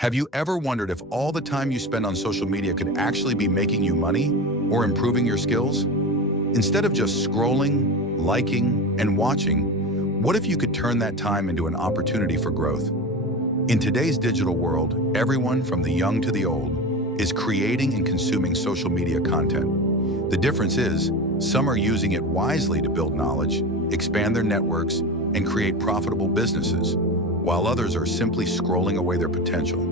Have you ever wondered if all the time you spend on social media could actually be making you money or improving your skills? Instead of just scrolling, liking, and watching, what if you could turn that time into an opportunity for growth? In today's digital world, everyone from the young to the old is creating and consuming social media content. The difference is, some are using it wisely to build knowledge, expand their networks, and create profitable businesses, while others are simply scrolling away their potential.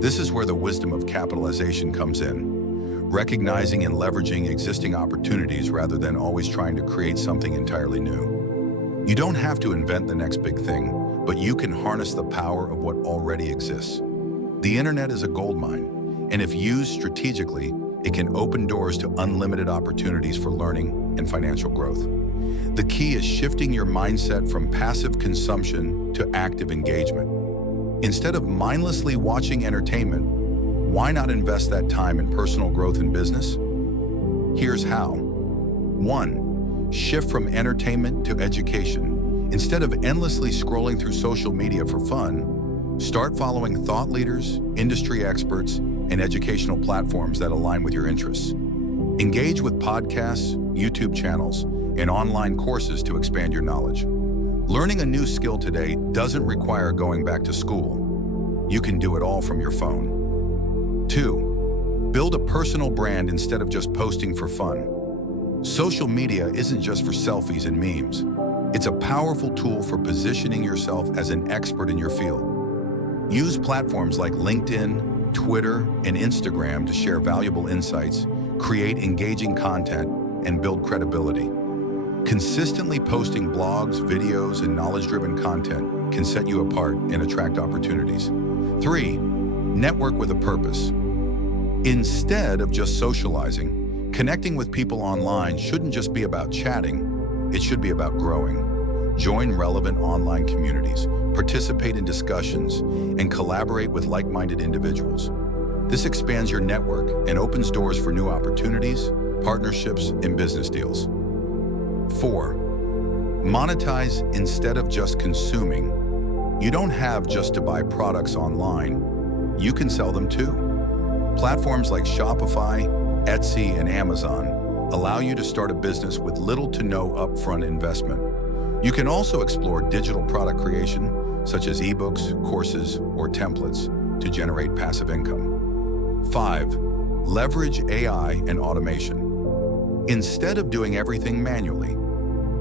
This is where the wisdom of capitalization comes in, recognizing and leveraging existing opportunities rather than always trying to create something entirely new. You don't have to invent the next big thing, but you can harness the power of what already exists. The internet is a goldmine, and if used strategically, it can open doors to unlimited opportunities for learning and financial growth. The key is shifting your mindset from passive consumption to active engagement. Instead of mindlessly watching entertainment, why not invest that time in personal growth and business? Here's how. 1. Shift from entertainment to education. Instead of endlessly scrolling through social media for fun, start following thought leaders, industry experts, and educational platforms that align with your interests. Engage with podcasts, YouTube channels, and online courses to expand your knowledge. Learning a new skill today doesn't require going back to school. You can do it all from your phone. 2. Build a personal brand instead of just posting for fun. Social media isn't just for selfies and memes. It's a powerful tool for positioning yourself as an expert in your field. Use platforms like LinkedIn, Twitter, and Instagram to share valuable insights, create engaging content, and build credibility. Consistently posting blogs, videos, and knowledge-driven content can set you apart and attract opportunities. 3. Network with a purpose. Instead of just socializing, connecting with people online shouldn't just be about chatting, it should be about growing. Join relevant online communities, participate in discussions, and collaborate with like-minded individuals. This expands your network and opens doors for new opportunities, partnerships, and business deals. 4. Monetize instead of just consuming. You don't have just to buy products online, you can sell them too. Platforms like Shopify, Etsy, and Amazon allow you to start a business with little to no upfront investment. You can also explore digital product creation, such as ebooks, courses, or templates, to generate passive income. 5. Leverage AI and automation. Instead of doing everything manually,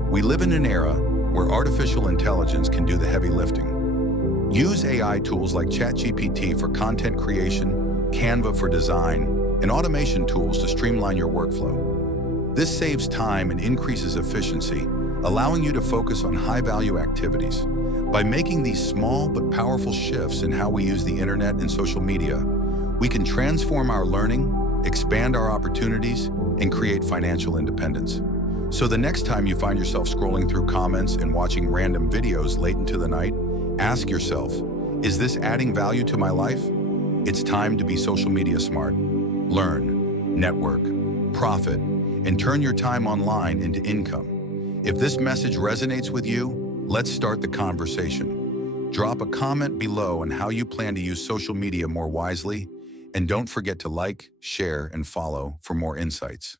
we live in an era where artificial intelligence can do the heavy lifting. Use AI tools like ChatGPT for content creation, Canva for design, and automation tools to streamline your workflow. This saves time and increases efficiency, allowing you to focus on high-value activities. By making these small but powerful shifts in how we use the internet and social media, we can transform our learning, expand our opportunities, and create financial independence. So the next time you find yourself scrolling through comments and watching random videos late into the night, ask yourself, is this adding value to my life? It's time to be social media smart. Learn, network, profit, and turn your time online into income. If this message resonates with you, let's start the conversation. Drop a comment below on how you plan to use social media more wisely, and don't forget to like, share, and follow for more insights.